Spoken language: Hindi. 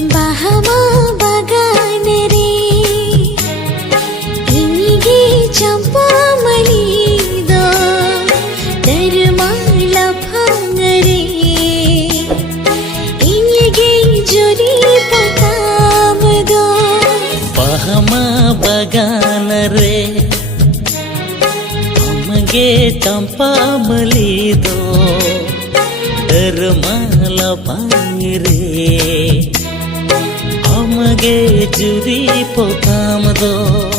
बाहामा बागान रे इनिगे चंपा मली दो दरमाला भांग रे इनिगे जुरी पताम दो बाहामा बागान रे अमगे चंपा मली दो दरमाला भांग रे अमगे जुरी पोताम दो।